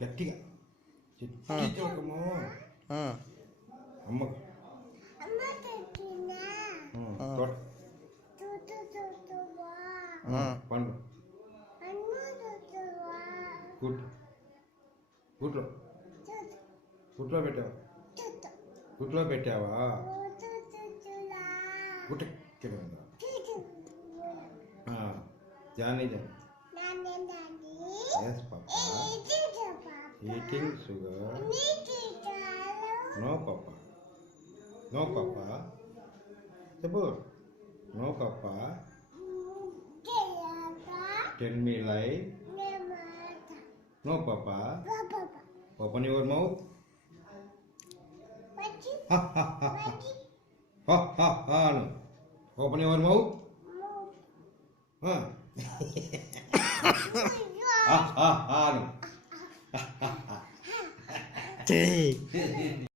గట్టిగా చిట్టి చోకము అమ్మ పండు గుట్లో పెట్టావా గుట్ట Johnny yes papa eating sugar no papa sebut no papa tell me like no papa open your mouth ha ha ha no open your mouth ha no